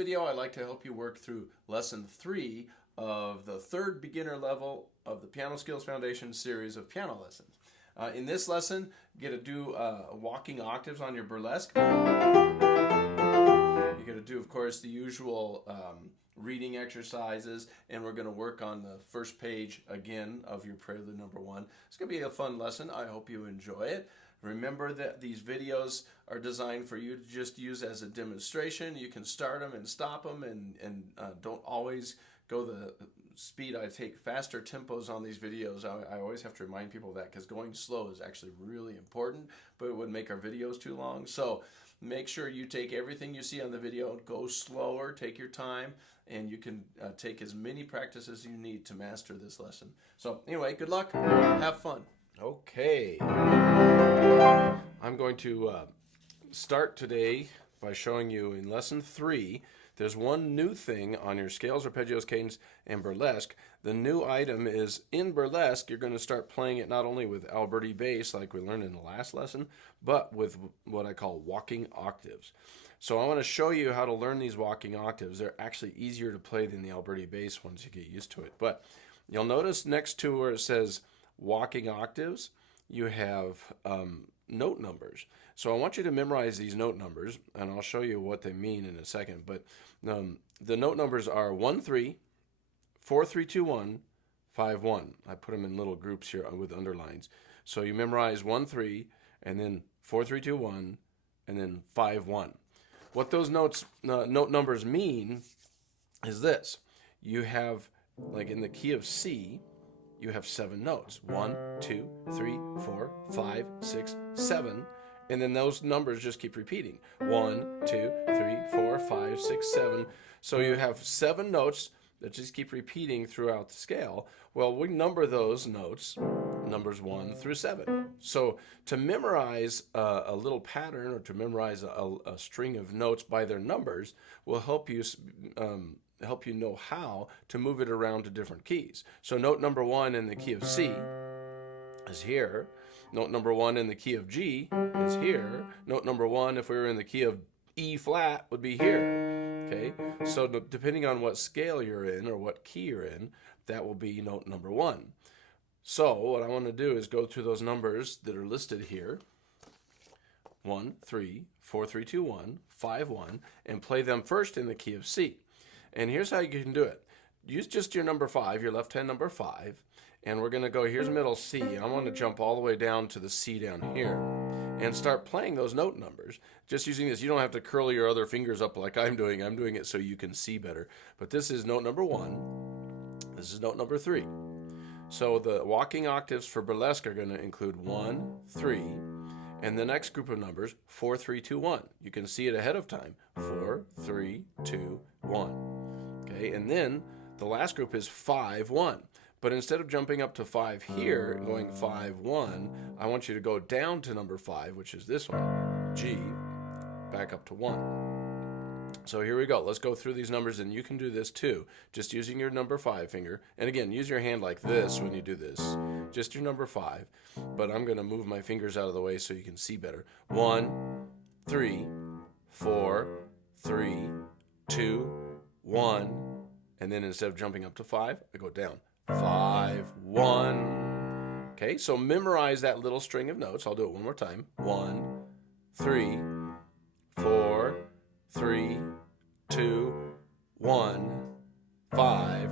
video, I'd like to help you work through lesson 3 of the third beginner level of the Piano Skills Foundation series of piano lessons. In this lesson, you get to do walking octaves on your burlesque. You get to do, of course, the usual reading exercises, and we're going to work on the first page again of your prelude number 1. It's going to be a fun lesson. I hope you enjoy it. Remember that these videos are designed for you to just use as a demonstration. You can start them and stop them, and don't always go the speed. I take faster tempos on these videos. I always have to remind people of that, because going slow is actually really important, but it would make our videos too long. So make sure you take everything you see on the video, go slower, take your time, and you can take as many practices as you need to master this lesson. So anyway, good luck, have fun. Okay, I'm going to start today by showing you in lesson 3, there's one new thing on your scales, arpeggios, cadence, and burlesque. The new item is in burlesque, you're going to start playing it not only with Alberti bass like we learned in the last lesson, but with what I call walking octaves. So I want to show you how to learn these walking octaves. They're actually easier to play than the Alberti bass once you get used to it. But you'll notice next to where it says walking octaves, you have note numbers. So I want you to memorize these note numbers, and I'll show you what they mean in a second. But the note numbers are 1, 3, 4, 3, 2, 1, 5, 1. I put them in little groups here with underlines. So you memorize 1, 3, and then 4, 3, 2, 1, and then 5, 1. What those note numbers mean is this. You have, like in the key of C, you have 7 notes. 1, 2, 3, 4, 5, 6, 7. And then those numbers just keep repeating. 1, 2, 3, 4, 5, 6, 7. So you have 7 notes that just keep repeating throughout the scale. Well, we number those notes, numbers 1 through 7. So to memorize a little pattern, or to memorize a string of notes by their numbers, will help you know how to move it around to different keys. So note number 1 in the key of C is here. Note number 1 in the key of G is here. Note number 1, if we were in the key of E flat, would be here. Okay, so depending on what scale you're in or what key you're in, that will be note number 1. So what I want to do is go through those numbers that are listed here. 1, 3, 4, 3, 2, 1, 5, 1, and play them first in the key of C. And here's how you can do it. Use just your number 5, your left hand number 5, and we're going to go, here's middle C, and I want to jump all the way down to the C down here and start playing those note numbers. Just using this, you don't have to curl your other fingers up like I'm doing. I'm doing it so you can see better. But this is note number 1. This is note number 3. So the walking octaves for burlesque are going to include 1, 3, and the next group of numbers, 4, 3, 2, 1. You can see it ahead of time. 4, 3, 2, 1. Okay, and then the last group is 5, 1. But instead of jumping up to 5 here and going 5, 1, I want you to go down to number 5, which is this one, G, back up to 1. So here we go. Let's go through these numbers, and you can do this too, just using your number 5 finger. And again, use your hand like this when you do this, just your number 5. But I'm going to move my fingers out of the way so you can see better. 1, 3, 4, 3, 2, 1. And then instead of jumping up to 5, I go down. 5, 1. Okay, so memorize that little string of notes. I'll do it one more time. 1, 3, 4, 3, 2, 1, 5,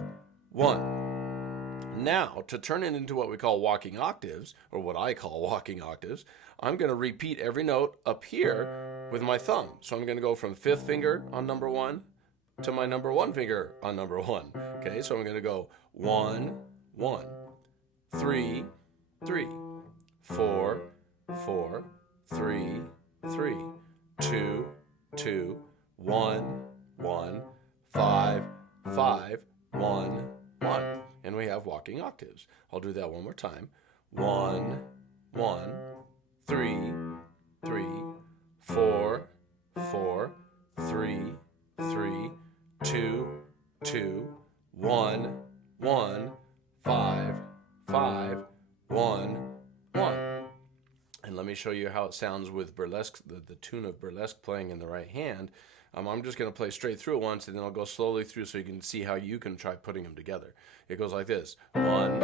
1. Now, to turn it into what we call walking octaves, or what I call walking octaves, I'm going to repeat every note up here with my thumb. So I'm going to go from 5th finger on number 1 to my number 1 finger on number 1. Okay, so I'm going to go 1, 1, 3, 3, 4, 4, 3, 3, 2, 2, 1, 1, 5, 5, 1, 1. And we have walking octaves. I'll do that one more time. 1, 1, 3, 3, 4, 4, 3, 3, 2, 2, 1, 1, 5, 5, 1, 1. And let me show you how it sounds with burlesque, the tune of burlesque playing in the right hand. I'm just going to play straight through it once, and then I'll go slowly through so you can see how you can try putting them together. It goes like this: 1, 1,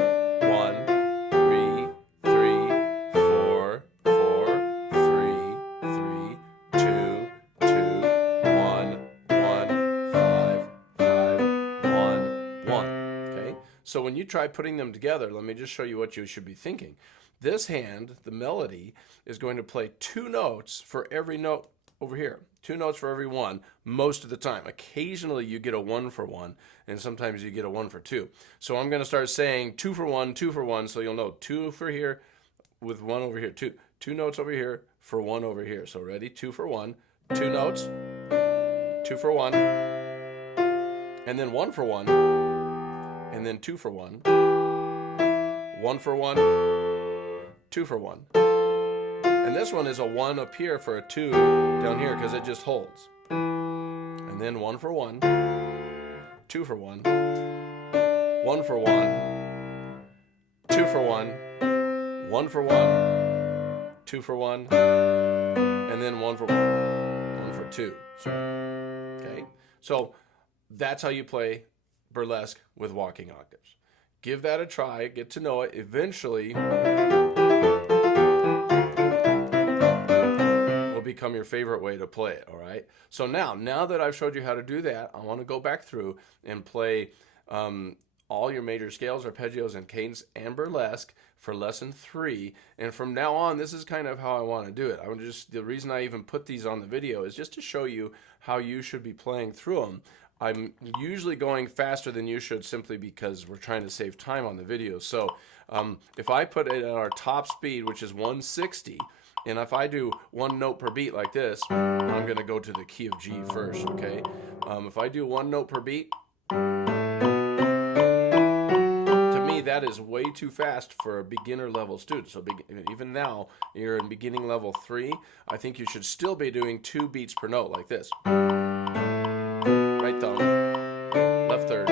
3, 3, 4, 4, 3, 3, 2, 2, 1, 1, 5, 5, 1, 1. Okay? So when you try putting them together, let me just show you what you should be thinking. This hand, the melody, is going to play 2 notes for every note over here. 2 notes for every one most of the time. Occasionally you get a 1 for 1, and sometimes you get a 1 for 2. So I'm going to start saying 2 for 1, 2 for 1, so you'll know 2 for here with 1 over here. 2 notes over here for 1 over here. So ready? 2 for 1, 2 notes, 2 for 1, and then 1 for 1, and then 2 for 1, 1 for 1, 2 for 1. And this one is a 1 up here for a 2 down here because it just holds. And then 1 for 1, 2 for 1, 1 for 1, 2 for 1, 1 for 1, 2 for 1, and then 1 for 1, 1 for 2. Okay? So that's how you play burlesque with walking octaves. Give that a try, get to know it. Eventually become your favorite way to play it. All right, so now that I've showed you how to do that, I want to go back through and play all your major scales, arpeggios, and cadence and burlesque for lesson 3. And from now on, this is kind of how I want to do it. The reason I even put these on the video is just to show you how you should be playing through them. I'm usually going faster than you should simply because we're trying to save time on the video. So if I put it at our top speed, which is 160, and if I do 1 note per beat like this, I'm going to go to the key of G first, okay? If I do 1 note per beat, to me that is way too fast for a beginner level student. So even now, you're in beginning level 3, I think you should still be doing 2 beats per note like this. Right thumb, left third.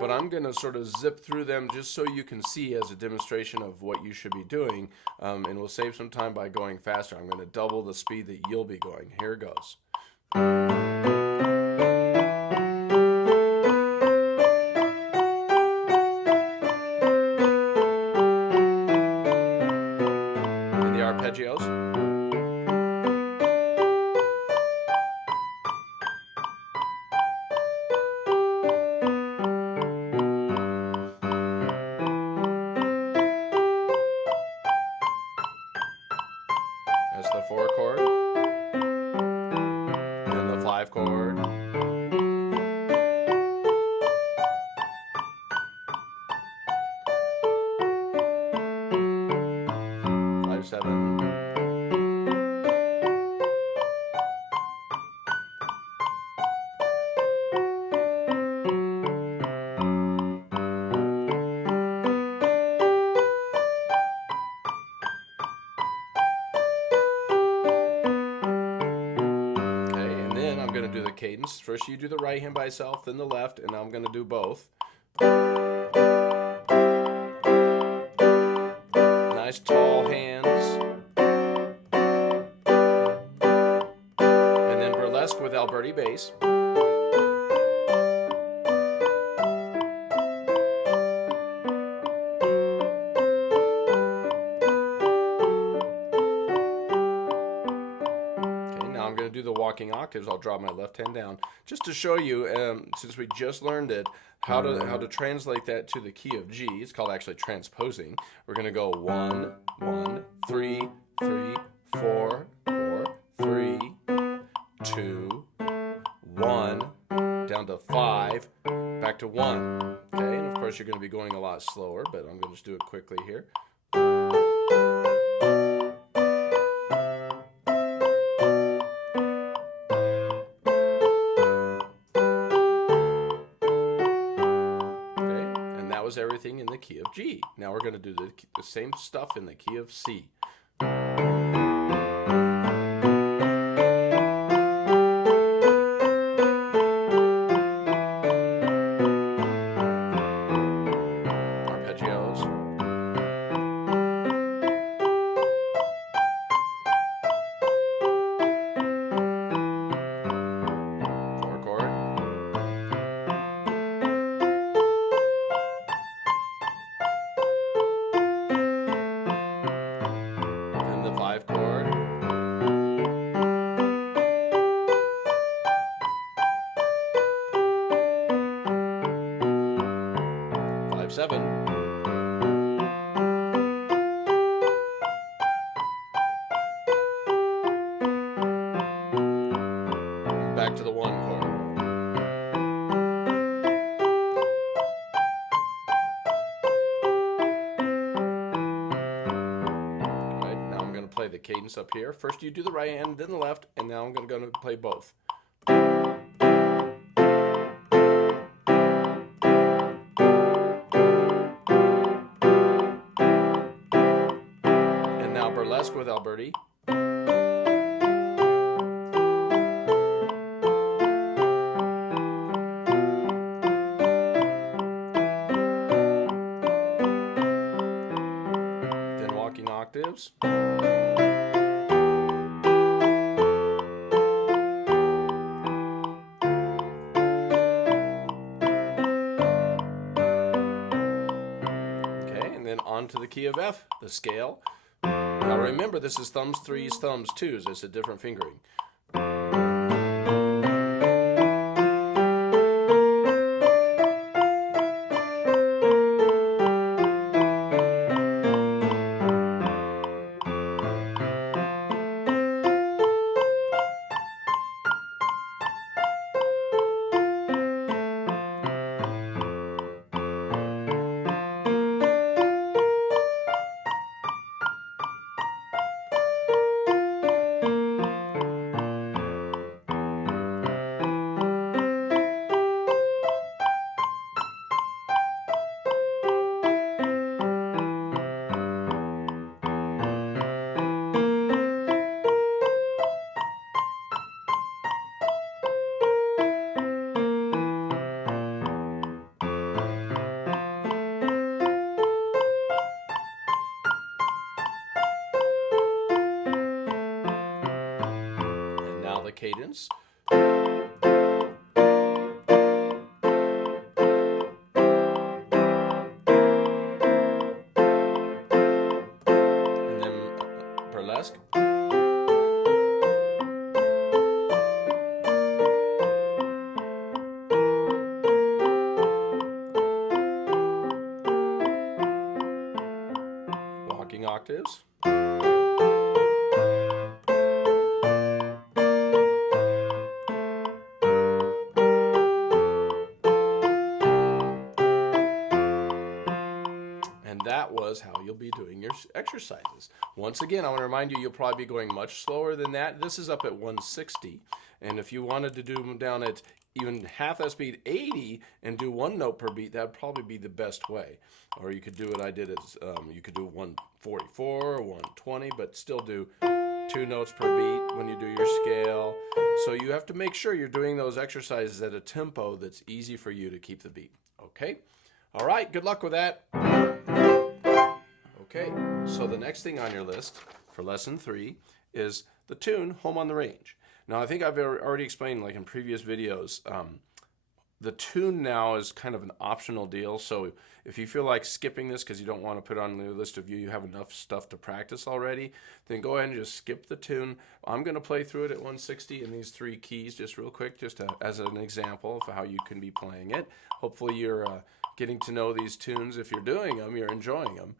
But I'm going to sort of zip through them just so you can see as a demonstration of what you should be doing, and we'll save some time by going faster. I'm going to double the speed that you'll be going. Here it goes. And the arpeggios. That's the 4 chord, and the 5 chord, 5, 7, going to do the cadence. First you do the right hand by itself, then the left, and now I'm going to do both. Nice tall hands. And then burlesque with Alberti bass. I'm going to do the walking octaves. I'll drop my left hand down just to show you, since we just learned it, how to translate that to the key of G. It's called actually transposing. We're going to go 1, 1, 3, 3, 4, 4, 3, 2, 1, down to 5, back to 1. Okay, and of course you're going to be going a lot slower, but I'm going to just do it quickly here. Was everything in the key of G. Now we're going to do the same stuff in the key of C. Arpeggios. 7. Back to the 1 chord. Right, now I'm going to play the cadence up here. First you do the right hand, then the left, and now I'm going to play both. And now burlesque with Alberti. Walking octaves. Okay, and then on to the key of F, the scale. Now remember, this is thumbs 3s, thumbs 2s. It's a different fingering. The cadence. And then burlesque. Walking octaves. That was how you'll be doing your exercises. Once again, I want to remind you, you'll probably be going much slower than that. This is up at 160. And if you wanted to do them down at even half that speed, 80, and do 1 note per beat, that would probably be the best way. Or you could do what I did, as you could do 144 or 120, but still do 2 notes per beat when you do your scale. So you have to make sure you're doing those exercises at a tempo that's easy for you to keep the beat. Okay? All right, good luck with that. Okay, so the next thing on your list for lesson 3 is the tune Home on the Range. Now, I think I've already explained, like in previous videos, the tune now is kind of an optional deal. So if you feel like skipping this because you don't want to put on the list of you have enough stuff to practice already, then go ahead and just skip the tune. I'm going to play through it at 160 in these 3 keys just real quick, just as an example of how you can be playing it. Hopefully you're getting to know these tunes. If you're doing them, you're enjoying them.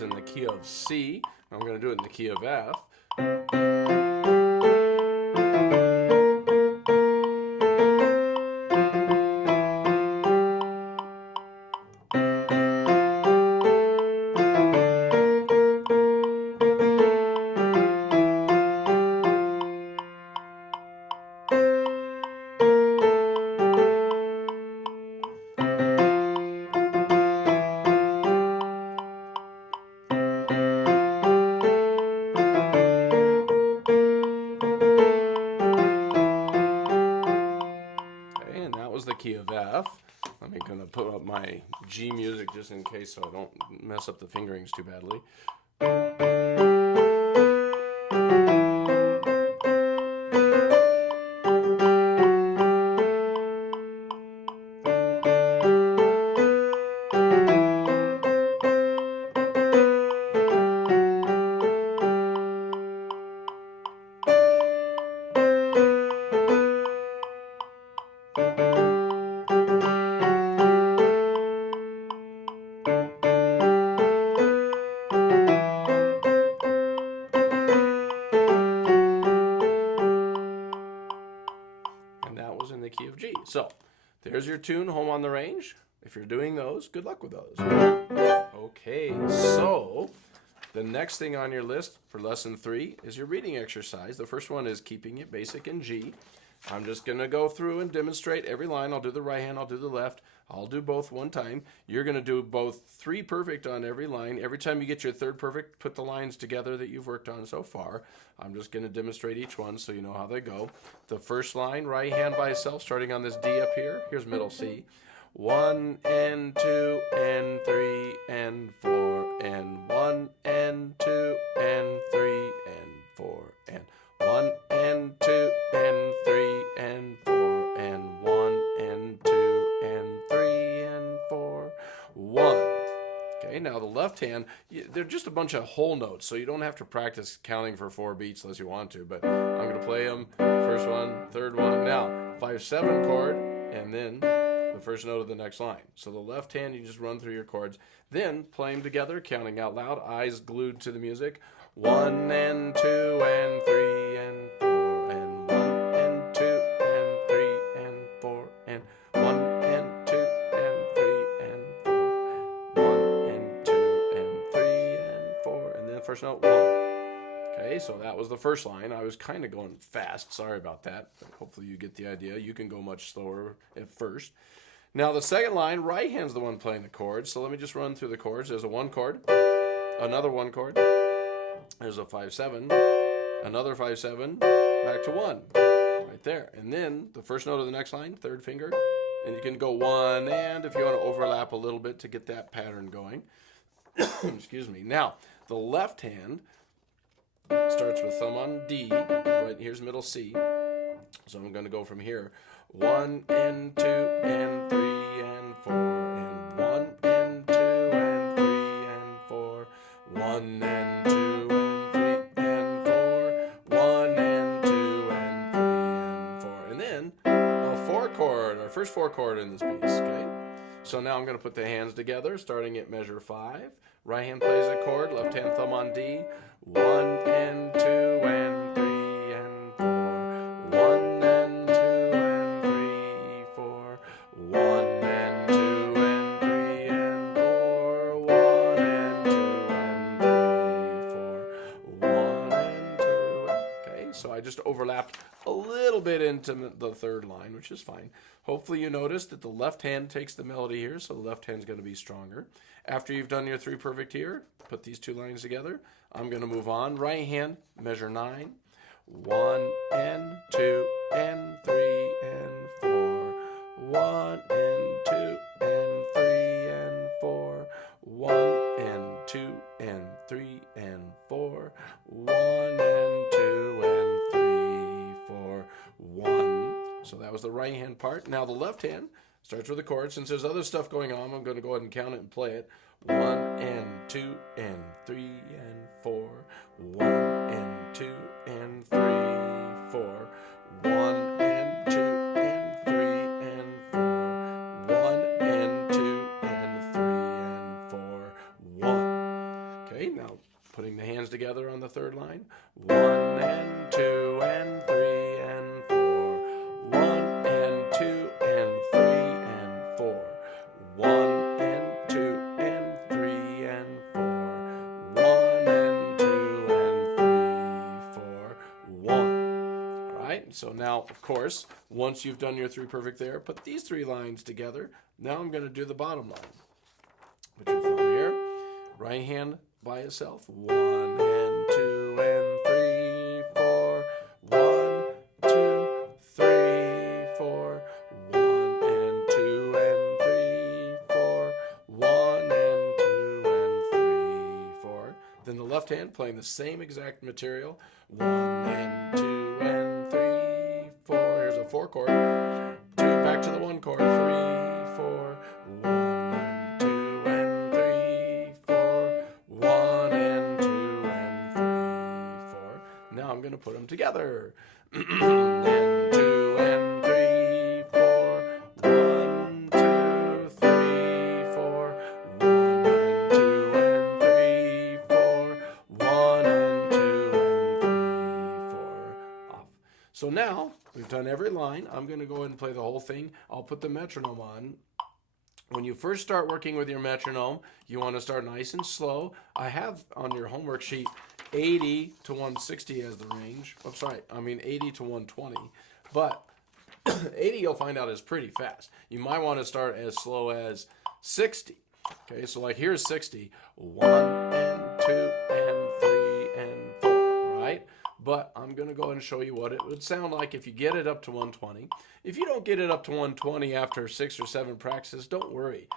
In the key of C. I'm going to do it in the key of F. was the key of F. I'm going to put up my G music just in case so I don't mess up the fingerings too badly. And that was in the key of G. So there's your tune, Home on the Range. If you're doing those, good luck with those. Okay, so the next thing on your list for lesson 3 is your reading exercise. The first one is keeping it basic in G. I'm just going to go through and demonstrate every line. I'll do the right hand, I'll do the left. I'll do both one time. You're going to do both 3 perfect on every line. Every time you get your 3rd perfect, put the lines together that you've worked on so far. I'm just going to demonstrate each one so you know how they go. The first line, right hand by itself, starting on this D up here. Here's middle C. 1 and 2 and 3 and 4 and 1 and 2 and 3 and 4 and 1 and 2 and 3 and 4 and 1 and 2 and 3 and 4, 1. Okay, now the left hand, they're just a bunch of whole notes, so you don't have to practice counting for 4 beats unless you want to, but I'm going to play them. First one, third one. Now, 5-7 chord, and then the first note of the next line. So the left hand, you just run through your chords. Then play them together, counting out loud, eyes glued to the music. 1 and 2 and 3 and 4 and 1 and 2 and 3 and 4 and 1 and 2 and 3 and 4. 1 and 2 and 3 and 4. And then first note, 1. Okay, so that was the first line. I was kind of going fast. Sorry about that. But hopefully you get the idea. You can go much slower at first. Now the second line, right hand's the one playing the chords. So let me just run through the chords. There's a 1 chord, another 1 chord. There's a 5-7, another 5-7, back to 1, right there. And then the first note of the next line, 3rd finger, and you can go 1 and if you want to overlap a little bit to get that pattern going. Excuse me. Now, the left hand starts with thumb on D, right here's middle C. So I'm going to go from here. 1 and 2 and 3 and 4 and 1 and 2 and 3 and 4, 1 and 2 and 3 and 4, 1 and 2 and 3 and 4. And then a 4 chord, our first 4 chord in this piece, okay? So now I'm going to put the hands together, starting at measure 5. Right hand plays a chord, left hand thumb on D. 1 and 2 and 3 and 4, 1 and 2 and 3, 4, 1 and 2 and 3 and 4, 1 and 2 and 3, 4, 1 and 2. Okay, so I just overlapped a little bit into the 3rd line, which is fine. Hopefully you notice that the left hand takes the melody here, so the left hand's going to be stronger. After you've done your 3 perfect here, put these 2 lines together. I'm going to move on. Right hand, measure 9. 1 and 2 and 3 and 4. 1 and 2 and 3 and 4. 1 and 2 and 3 and 4. 1 and 2 and 3, 4, 1. So that was the right hand part. Now the left hand starts with a chord. Since there's other stuff going on, I'm going to go ahead and count it and play it. 1 and 2 and 3 and 4. 1 and 2 and 3, 4. 1 and 2 and 3 and 4. 1 and 2 and 3 and 4. 1. Okay, now putting the hands together on the 3rd line. 1 and 2 and 3 and 4. 1 and 2 and 3 and 4. 1 and 2 and 3 and 4. 1 and 2 and 3, 4, 1. All right, so now, of course, once you've done your 3 perfect there, put these 3 lines together. Now I'm going to do the bottom line. Put your thumb here. Right hand by itself. 1 and 2 and 3, 4. 1, 2, 3, 4. 1 and left hand, playing the same exact material. 1 and 2 and 3, 4. Here's a 4 chord. 2, back to the 1 chord. 3, 4. 1 and 2 and 3, 4. 1 and 2 and 3, 4. Now I'm going to put them together. And 2 and 3, 4. 1, 2, 3, 4. 1 and 2 and 3, 4. 1 and 2 and 3, 4. Off. So now we've done every line. I'm going to go ahead and play the whole thing. I'll put the metronome on. When you first start working with your metronome, you want to start nice and slow. I have on your homework sheet 80 to 160 as the range. Oops, sorry, I mean 80 to 120. But 80 you'll find out is pretty fast. You might want to start as slow as 60. Okay, so like here's 60. 1 and 2 and 3 and 4, all right? But I'm going to go ahead and show you what it would sound like if you get it up to 120. If you don't get it up to 120 after 6 or 7 practices, don't worry.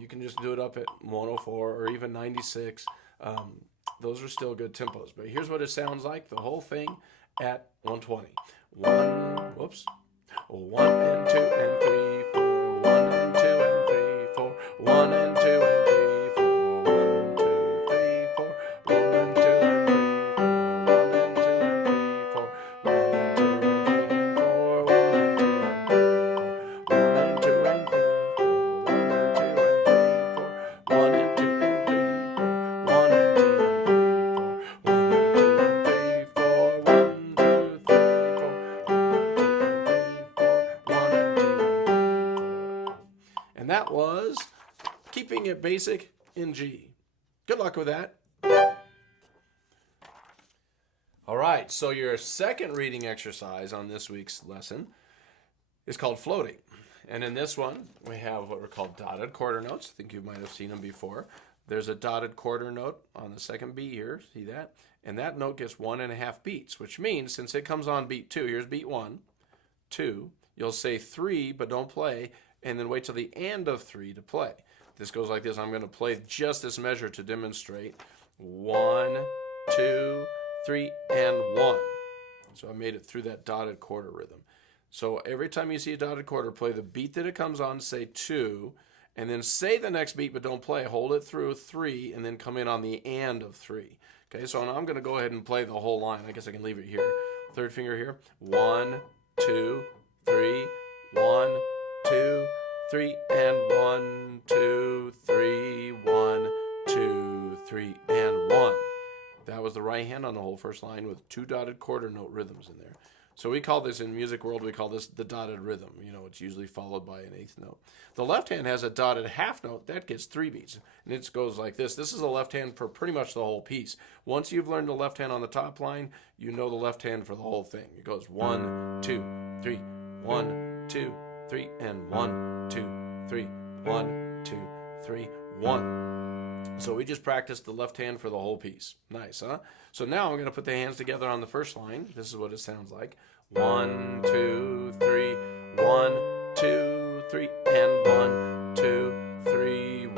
You can just do it up at 104 or even 96. Those are still good tempos. But here's what it sounds like, the whole thing at 120. 1 and 2 and 3, 4. 1 and 2 and 3, 4. 1 and 2 and 3, 4. 1, 2, 3, 4. 1 and 2 and 3, 4. 1 and 2 and 3, 4. 1 and 2 and 3, 4. 1 and 2 and 3, 4. 1 and 2 and 3, 4. 1 and 2 and 3, 4. 1 and 2 and 3, 4. 1, 2, 3, 4. And that was Keeping It Basic in G. Good luck with that. All right, so your second reading exercise on this week's lesson is called floating. And in this one, we have what are called dotted quarter notes. I think you might have seen them before. There's a dotted quarter note on the second beat here. See that? And that note gets 1.5 beats, which means since it comes on beat 2, here's beat 1, 2, you'll say 3, but don't play, and then wait till the end of 3 to play. This goes like this. I'm going to play just this measure to demonstrate. 1, 2, 3, and 1. So I made it through that dotted quarter rhythm. So every time you see a dotted quarter, play the beat that it comes on, say 2, and then say the next beat, but don't play. Hold it through 3, and then come in on the end of 3. Okay, so now I'm going to go ahead and play the whole line. I guess I can leave it here. Third finger here. 1, 2, 3, 1, 2, 3, and 1, 2, 3, 1, 2, 3, and 1. That was the right hand on the whole first line with 2 dotted quarter note rhythms in there. So we call this, in music world, we call this the dotted rhythm. You know, it's usually followed by an 8th note. The left hand has a dotted half note. That gets 3 beats. And it goes like this. This is the left hand for pretty much the whole piece. Once you've learned the left hand on the top line, you know the left hand for the whole thing. It goes 1, 2, 3, 1, 2, 3, and 1, 2, 3, 1, 2, 3, 1. So we just practiced the left hand for the whole piece. Nice, huh? So now I'm going to put the hands together on the first line. This is what it sounds like. 1, 2, 3, 1, 2, 3, and 1, 2, 3, 1,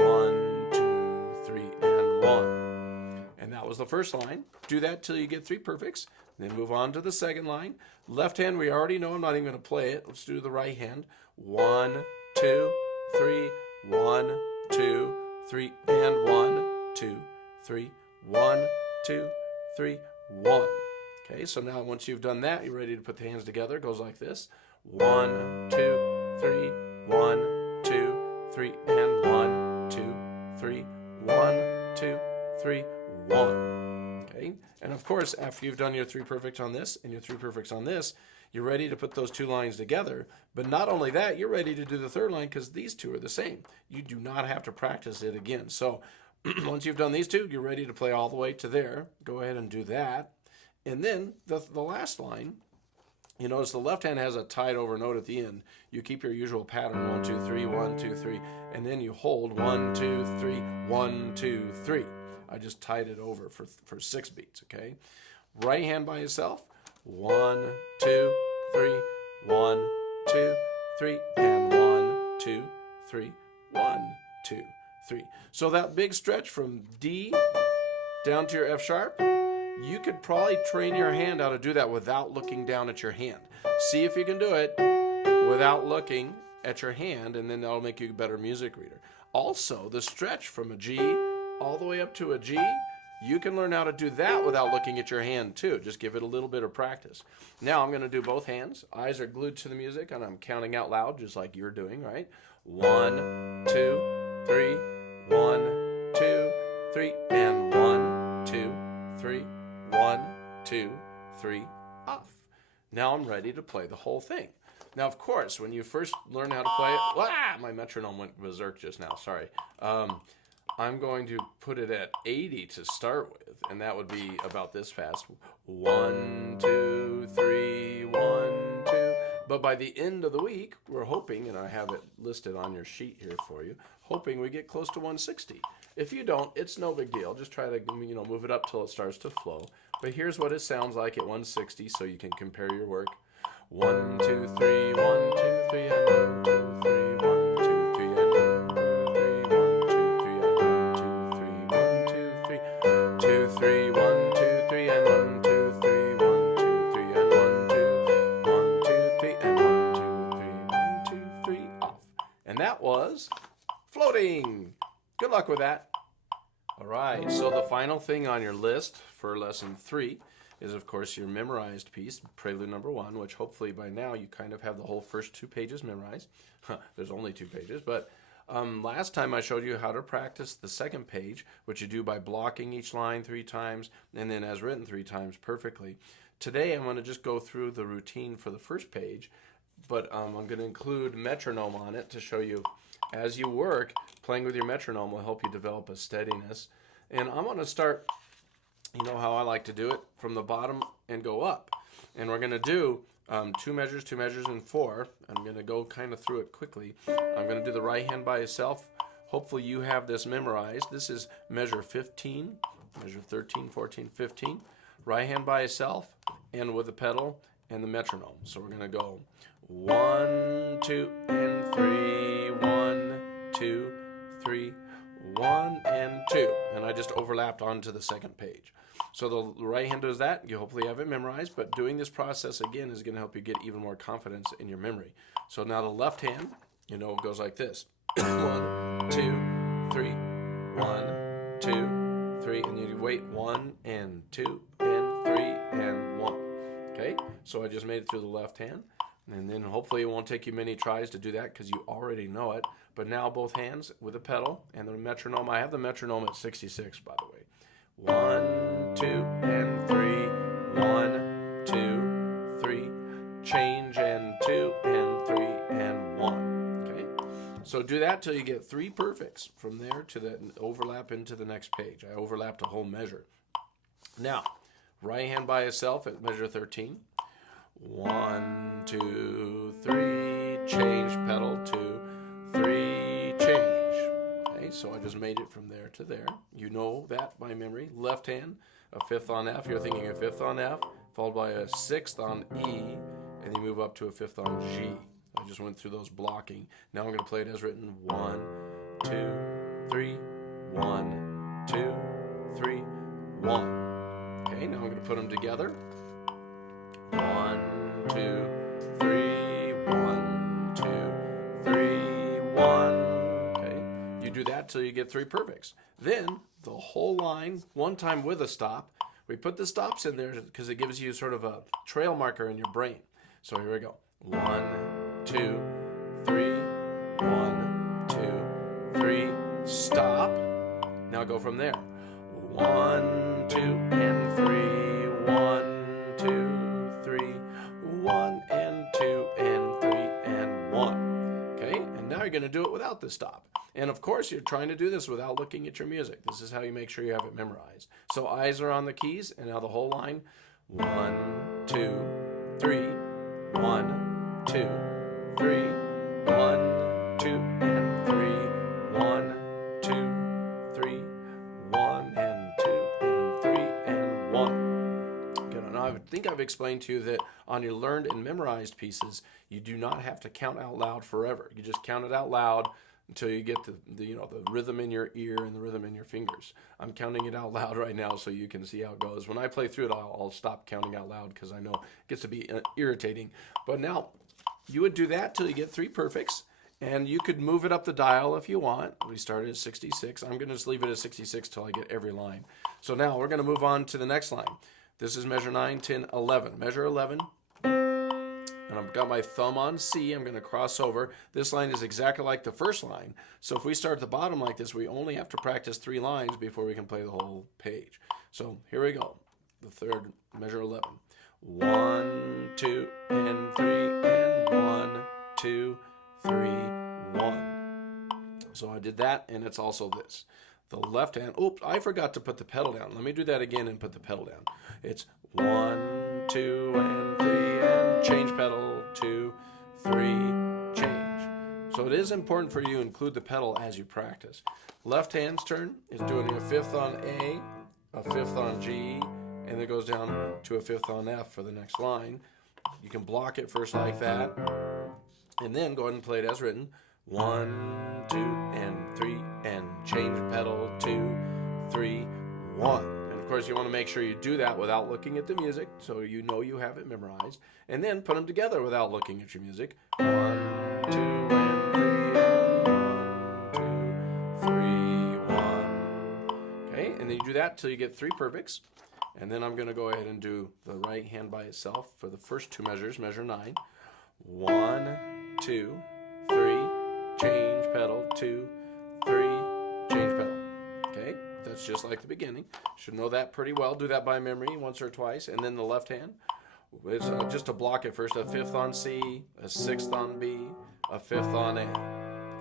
2, 3, and 1. And that was the first line. Do that till you get 3 perfects. Then move on to the second line. Left hand, we already know. I'm not even going to play it. Let's do the right hand. 1, 2, 3, 1, 2, 3, and 1, 2, 3, 1, 2, 3, 1. Okay, so now once you've done that, you're ready to put the hands together. It goes like this. 1, 2, 3, 1, 2, 3, and 1, 2, 3, 1, 2, 3, 1. Okay, and of course, after you've done your 3 perfects on this and your 3 perfects on this, you're ready to put those 2 lines together. But not only that, you're ready to do the third line because these 2 are the same. You do not have to practice it again. So once you've done these 2, you're ready to play all the way to there. Go ahead and do that. And then the last line, you notice the left hand has a tied over note at the end. You keep your usual pattern, 1, 2, 3, 1, 2, 3, and then you hold 1, 2, 3, 1, 2, 3. I just tied it over for 6 beats, okay? Right hand by itself, 1, 2, 3, 1, 2, 3, and 1, 2, 3, 1, 2, 3. So that big stretch from D down to your F sharp. You could probably train your hand how to do that without looking down at your hand. See if you can do it without looking at your hand, and then that'll make you a better music reader. Also, the stretch from a G all the way up to a G, you can learn how to do that without looking at your hand too. Just give it a little bit of practice. Now I'm going to do both hands. Eyes are glued to the music, and I'm counting out loud just like you're doing, right? 1, 2, 3, 1, 2, 3, and 1, 2, 3, 1, 2, 3, off. Now I'm ready to play the whole thing. Now, of course, when you first learn how to play it, my metronome went berserk just now, sorry. I'm going to put it at 80 to start with, and that would be about this fast. 1, 2, 3, 1, 2. But by the end of the week, we're hoping, and I have it listed on your sheet here for you, hoping we get close to 160. If you don't, it's no big deal. Just try to move it up till it starts to flow. But here's what it sounds like at 160, so you can compare your work. 1, 2, 3, 1, 2, 3, and 1, 2, 3, 1, 2, 3, and 1, 2, 3, 1, 2, 3, 1, 2, 3, 1, 2, 3, 1, 2, 3, 1, 2, 3, and 1, 2, 3, and 1, 2, 3, 1, 2, 3, off. And that was floating. Good luck with that. All right, so the final thing on your list for lesson 3 is, of course, your memorized piece, Prelude number 1, which hopefully by now you kind of have the whole first 2 pages memorized. There's only 2 pages, but last time I showed you how to practice the second page, which you do by blocking each line 3 times and then as written 3 times perfectly. Today I'm going to just go through the routine for the first page, but I'm going to include metronome on it to show you as you work. Playing with your metronome will help you develop a steadiness. And I'm going to start, you know how I like to do it, from the bottom and go up. And we're going to do 2 measures, 2 measures, and 4. I'm going to go kind of through it quickly. I'm going to do the right hand by itself. Hopefully you have this memorized. This is measure 15, measure 13, 14, 15. Right hand by itself and with the pedal and the metronome. So we're going to go 1, 2, and 3, 1, 2, 3, 1, and 2. And I just overlapped onto the second page. So the right hand does that. You hopefully have it memorized, but doing this process again is going to help you get even more confidence in your memory. So now the left hand, goes like this. 1, 2, 3, 1, 2, 3, and you wait 1 and 2 and 3 and 1. Okay, so I just made it through the left hand. And then hopefully it won't take you many tries to do that because you already know it. But now both hands with the pedal and the metronome. I have the metronome at 66, by the way. 1, 2, and 3. 1, 2, 3. Change and 2 and 3 and 1. Okay? So do that till you get 3 perfects. From there to the overlap into the next page. I overlapped a whole measure. Now, right hand by itself at measure 13. 1, 2, 3, change, pedal, 2, 3, change. Okay, so I just made it from there to there. You know that by memory. Left hand, a 5th on F. You're thinking a 5th on F, followed by a 6th on E, and you move up to a 5th on G. I just went through those blocking. Now I'm going to play it as written. 1, 2, 3, 1, 2, 3, 1. Okay, now I'm going to put them together. 1, 2, 3, 1, 2, 3, 1. Okay, you do that till you get 3 perfects. Then the whole line, one time with a stop. We put the stops in there because it gives you sort of a trail marker in your brain. So here we go. 1, 2, 3, 1, 2, 3, stop. Now go from there. 1, 2, and 3, 1, 2, 1 and 2 and 3 and 1. Okay, and now you're going to do it without the stop. And of course, you're trying to do this without looking at your music. This is how you make sure you have it memorized. So eyes are on the keys, and now the whole line. 1, 2, 3, 1, 2, 3, 1, 2, and 3, 1, 2, 3, 1, and 2, and 3, and 1. Good. And I think I've explained to you that on your learned and memorized pieces, you do not have to count out loud forever. You just count it out loud, until you get the rhythm in your ear and the rhythm in your fingers. I'm counting it out loud right now so you can see how it goes. When I play through it, I'll stop counting out loud because I know it gets to be irritating. But now, you would do that till you get 3 perfects, and you could move it up the dial if you want. We started at 66. I'm going to just leave it at 66 till I get every line. So now we're going to move on to the next line. This is measure 9, 10, 11. Measure 11. And I've got my thumb on C. I'm going to cross over. This line is exactly like the first line. So if we start at the bottom like this, we only have to practice 3 lines before we can play the whole page. So here we go. The third, measure 11. 1, 2, and 3, and 1, 2, 3, 1. So I did that, and it's also this. The left hand, oops, I forgot to put the pedal down. Let me do that again and put the pedal down. It's 1, 2, and 3, and change pedal, 2, 3, change. So it is important for you to include the pedal as you practice. Left hand's turn is doing a 5th on A, a 5th on G, and then it goes down to a 5th on F for the next line. You can block it first like that, and then go ahead and play it as written. 1, 2, and 3, and change pedal, 2, 3, 1. And of course, you want to make sure you do that without looking at the music, so you know you have it memorized. And then put them together without looking at your music. 1, 2, and 3, and 1, 2, 3, 1. Okay, and then you do that till you get 3 perfects. And then I'm going to go ahead and do the right hand by itself for the first 2 measures, measure 9. 1, 2, 3, change pedal, 2, 3, change pedal. Okay, that's just like the beginning. Should know that pretty well. Do that by memory once or twice. And then the left hand, it's just to block it first, a 5th on C, a 6th on B, a 5th on A.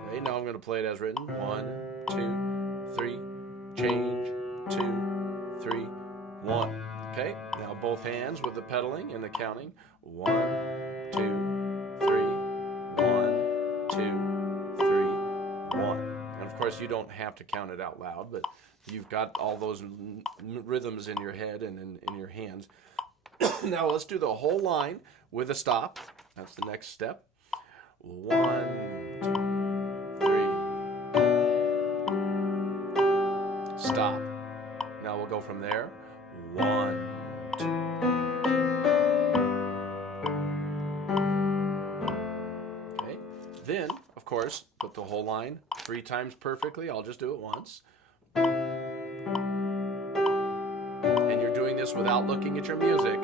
Okay, now I'm going to play it as written. 1, 2, 3, change, 2, 3, 1. Okay, now both hands with the pedaling and the counting. 1, 2, 3, 1, 2, 3, 1. And of course, you don't have to count it out loud, but you've got all those rhythms in your head and in your hands. Now let's do the whole line with a stop. That's the next step. 1, 2, 3. Stop. Now we'll go from there. 1, 2. Okay. Then, of course, put the whole line 3 times perfectly. I'll just do it once. And you're doing this without looking at your music.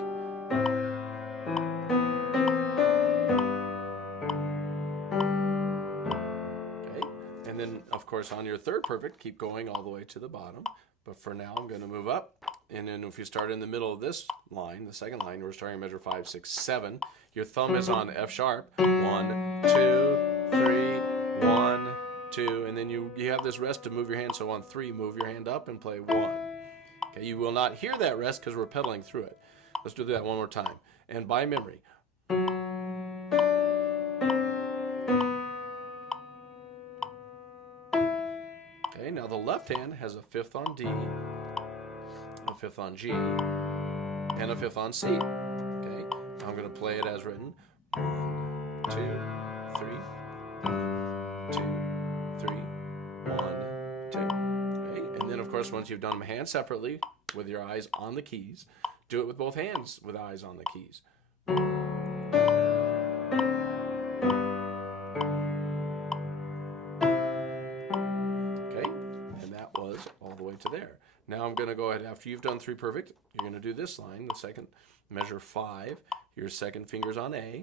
Okay. And then, of course, on your third perfect, keep going all the way to the bottom. But for now, I'm going to move up. And then if you start in the middle of this line, the second line, we're starting measure 5, 6, 7. Your thumb is on F sharp. 1, 2, 3, 1, 2. And then you have this rest to move your hand. So on 3, move your hand up and play 1. Okay, you will not hear that rest because we're pedaling through it. Let's do that one more time. And by memory. Okay, now the left hand has a 5th on D, a 5th on G, and a 5th on C. Okay, I'm going to play it as written. 1, 2, 3, 2, 3, 1, 2. Okay, and then of course once you've done them hand separately with your eyes on the keys, do it with both hands with eyes on the keys. All the way to there. Now I'm going to go ahead, after you've done 3 perfect, you're going to do this line, the second, measure 5, your second finger's on A.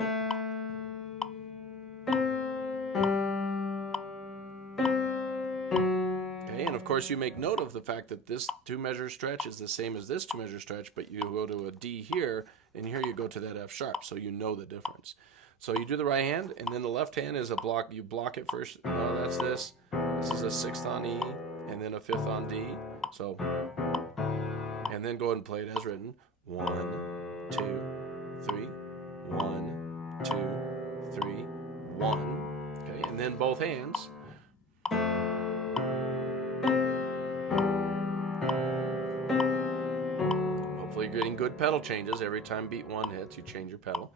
Okay, and of course you make note of the fact that this 2-measure stretch is the same as this 2-measure stretch, but you go to a D here, and here you go to that F sharp, so you know the difference. So you do the right hand, and then the left hand is a block. You block it first. Oh, that's this. This is a 6th on E. And then a 5th on D. So, and then go ahead and play it as written. 1, 2, 3, 1, 2, 3, 1. Okay, and then both hands. Hopefully you're getting good pedal changes. Every time beat 1 hits, you change your pedal.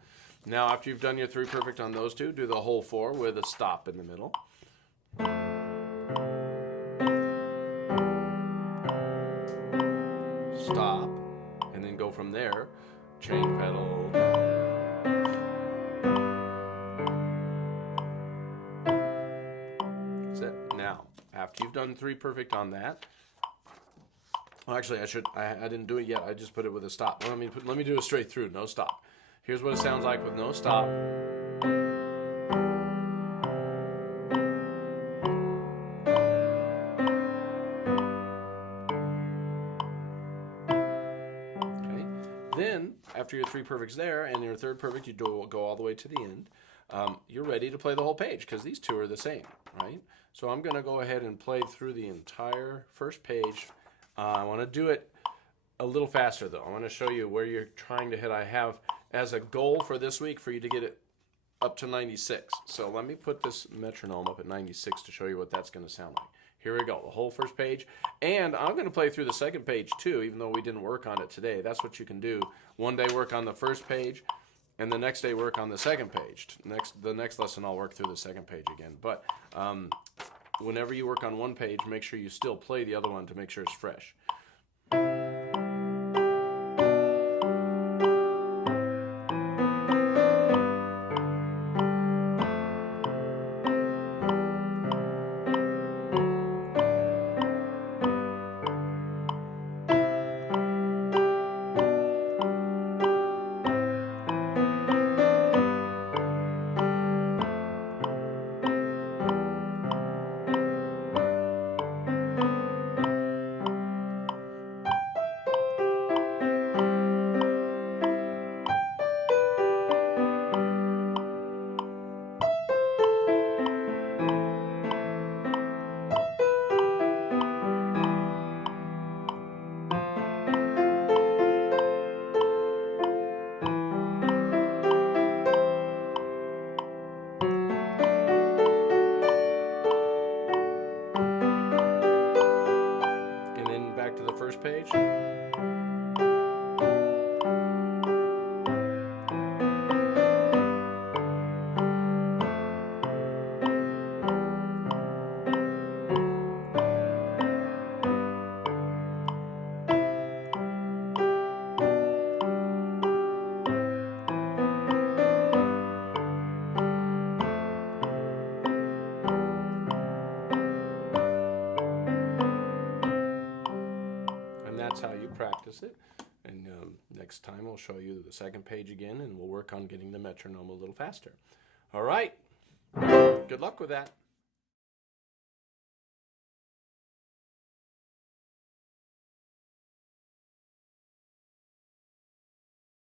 Now, after you've done your 3 perfect on those 2, do the whole 4 with a stop in the middle. stop, and then go from there. Change pedal. That's it. Now, after you've done 3 perfect on that, well, actually, I didn't do it yet. I just put it with a stop. Let me do it straight through, no stop. Here's what it sounds like with no stop. Okay. Then, after your 3 perfects there and your 3rd perfect, you go all the way to the end. You're ready to play the whole page because these 2 are the same, right? So I'm going to go ahead and play through the entire first page. I want to do it a little faster, though. I want to show you where you're trying to hit. I have as a goal for this week for you to get it up to 96. So let me put this metronome up at 96 to show you what that's going to sound like. Here we go, the whole first page. And I'm going to play through the second page, too, even though we didn't work on it today. That's what you can do. One day work on the first page, and the next day work on the second page. The next lesson I'll work through the second page again. But whenever you work on one page, make sure you still play the other one to make sure it's fresh. Back to the first page. That's how you practice it. And next time I'll show you the second page again, and we'll work on getting the metronome a little faster. All right. Good luck with that.